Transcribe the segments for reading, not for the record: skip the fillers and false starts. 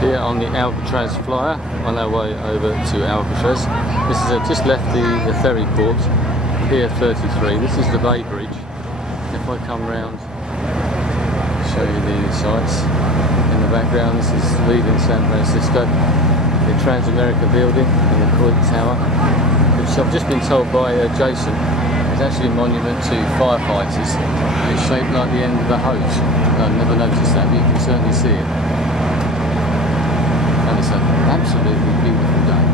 Here on the Alcatraz flyer on our way over to Alcatraz. This is just left the ferry port, Pier 33. This is the Bay Bridge. If I come round, show you the sights. In the background, this is leaving San Francisco, the Transamerica building and the Coit Tower, which I've just been told by Jason is actually a monument to firefighters. It's shaped like the end of a hose. I've never noticed that, but you can certainly see it. And it's an absolutely beautiful day.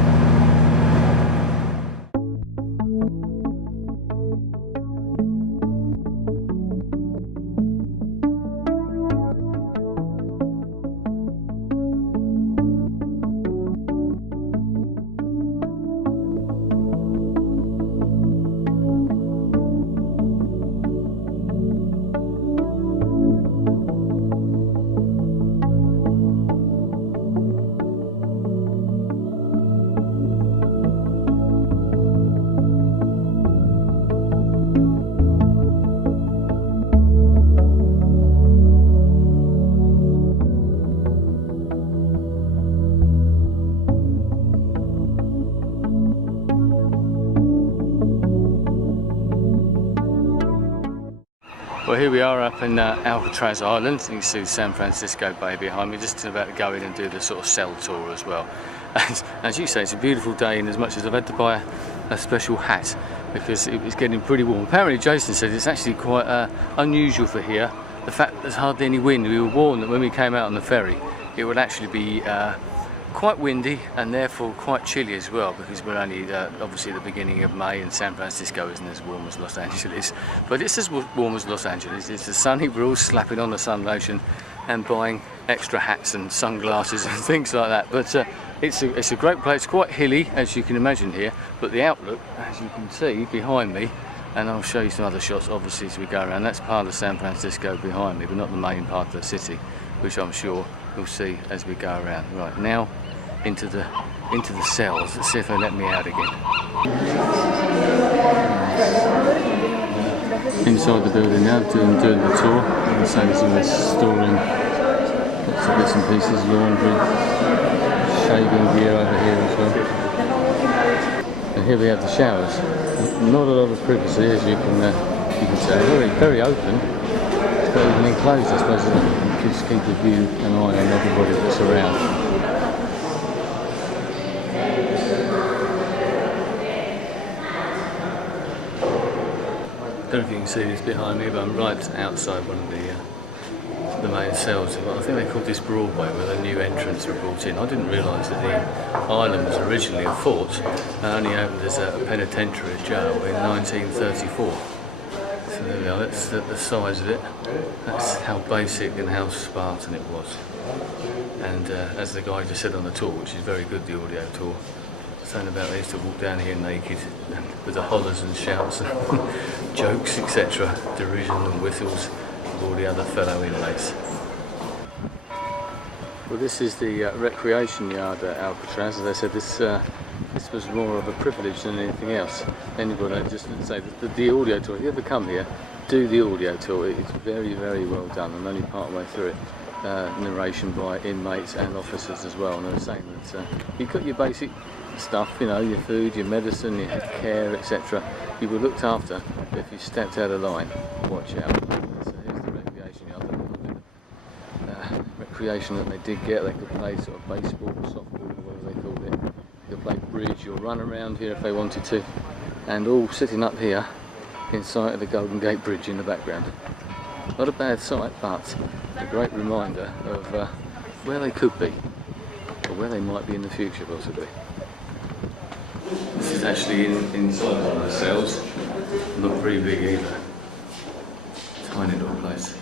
Well, here we are up in Alcatraz Island. You can see San Francisco Bay behind me. Just about to go in and do the sort of cell tour as well. And as you say, it's a beautiful day, in as much as I've had to buy a special hat because it was getting pretty warm. Apparently Jason said it's actually quite unusual for here. The fact that there's hardly any wind. We were warned that when we came out on the ferry it would actually be quite windy and therefore quite chilly as well, because we're only obviously the beginning of May and San Francisco isn't as warm as Los Angeles, but it's as warm as Los Angeles. It's sunny. We're all slapping on the sun lotion and buying extra hats and sunglasses and things like that, but it's a great place. Quite hilly, as you can imagine here, but the outlook, as you can see behind me, and I'll show you some other shots obviously as we go around, that's part of San Francisco behind me, but not the main part of the city, which I'm sure we'll see as we go around. Right, now into the cells. Let's see if they let me out again. Inside the building now, doing the tour. You can say this is storing lots of bits and pieces, laundry, shaving gear over here as well. And here we have the showers. Not a lot of privacy, as you can tell. Very open, but even enclosed, I suppose. It just keep a view and eye on everybody that's around. I don't know if you can see this behind me, but I'm right outside one of the main cells. I think they called this Broadway, where the new entrants were brought in. I didn't realise that the island was originally a fort and only opened as a penitentiary jail in 1934. So there we are, that's the size of it. That's how basic and how Spartan it was. And as the guy just said on the tour, which is very good, the audio tour, saying about they used to walk down here naked with the hollers and shouts and jokes, etc., derision and whistles of all the other fellow inmates. Well, this is the recreation yard at Alcatraz. As I said, this was more of a privilege than anything else. Anybody, just to say, the audio tour, if you ever come here, do the audio tour. It's very, very well done. I'm only part way through it. Narration by inmates and officers as well, and they were saying that you've got your basic stuff, you know, your food, your medicine, your care, etc. You were looked after, but if you stepped out of line, watch out. So here's the recreation yard. Recreation that they did get. They could play sort of baseball, softball, whatever they called it. They could play bridge or run around here if they wanted to, and all sitting up here in sight of the Golden Gate Bridge in the background. Not a bad sight, but a great reminder of where they could be, or where they might be in the future possibly. This is actually inside one of the cells, not very big either. Tiny little place.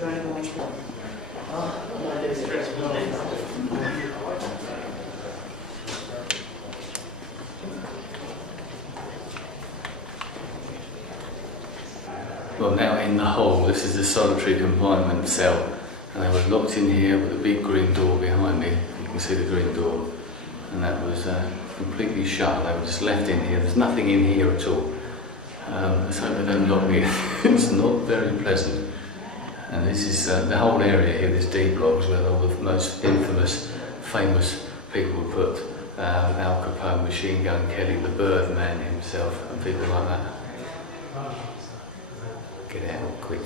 Well, now in the hole, this is the solitary confinement cell, and they were locked in here with a big green door behind me. You can see the green door, and that was completely shut. They were just left in here. There's nothing in here at all. Let's hope they don't lock me in. It's not very pleasant. And this is the whole area here, this D block, is where all the most infamous famous people would put Al Capone, Machine Gun Kelly, the Birdman himself, and people like that. Get out quick.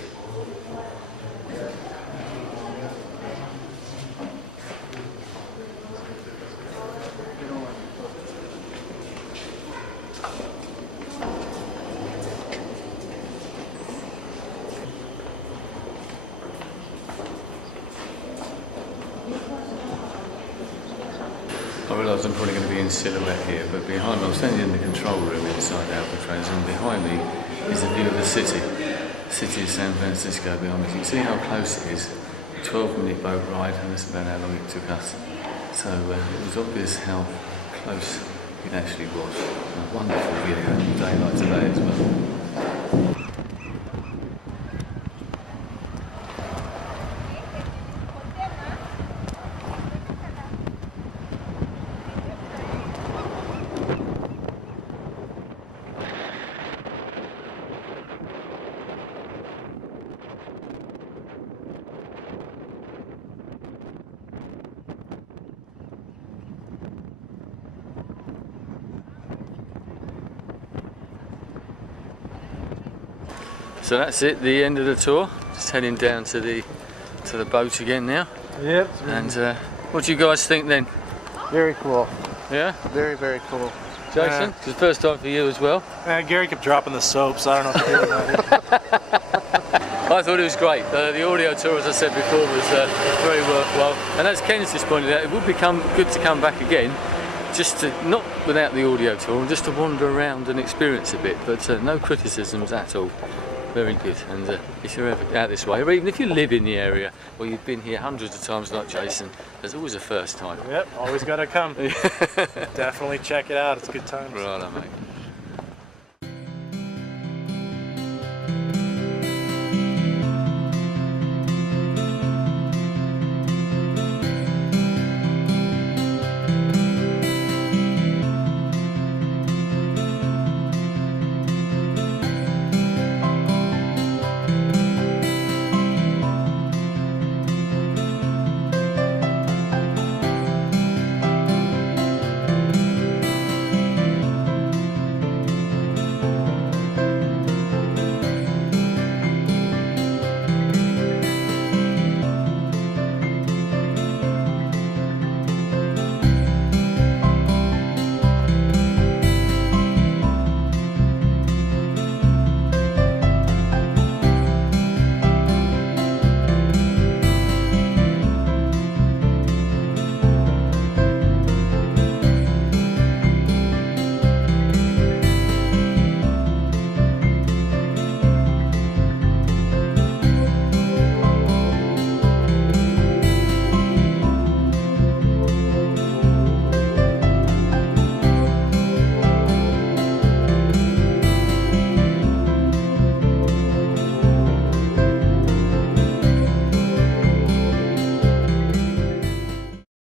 I realise I'm probably going to be in silhouette here, but behind me, I'm standing in the control room inside Alcatraz, and behind me is the view of the city of San Francisco behind me. So you can see how close it is. A 12-minute boat ride, and that's about how long it took us. So it was obvious how close it actually was. A wonderful video on a day like today as well. So that's it, the end of the tour. Just heading down to the boat again now. Yep. And what do you guys think then? Very cool. Yeah? Very, very cool. Jason, it's the first time for you as well. Gary kept dropping the soap, so I don't know if you heard about it. I thought it was great. The audio tour, as I said before, was very worthwhile. And as Ken's just pointed out, it would become good to come back again, just to, not without the audio tour, just to wander around and experience a bit, but no criticisms at all. Very good, and if you're ever out this way, or even if you live in the area, or you've been here hundreds of times like Jason, there's always a first time. Yep, always gotta come. Definitely check it out, it's good times. Right, mate.